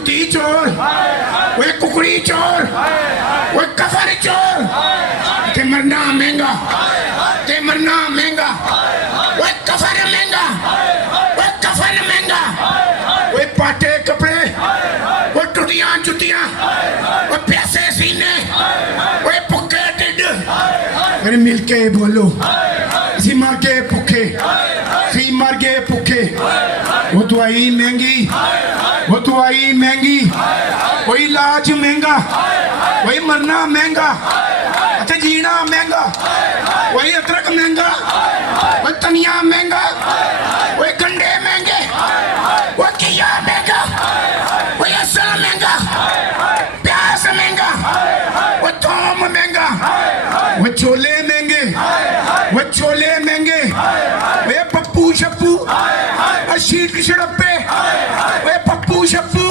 जुत्ती चोर, वो कुकड़ी चोर, वो कफन चोर, ते मरना महंगा, ते मरना महंगा, वो कफन महंगा, वो कफन महंगा, वो पाटे कपड़े, वो टुटियां जुतियां, वो प्यासे सीने, वो भुखे ढिड। मेरे मिलके बोलो, सी मर गए भुखे, सी मर गए भुखे। वो दवाई महंगी, वो दवाई महंगी, वो इलाज महंगा, वही मरना महंगा, अच्छा जीना महंगा, वही अदरक महंगा, वो धनिया महंगा, वो गंडे महंगे, वो घिया महंगा।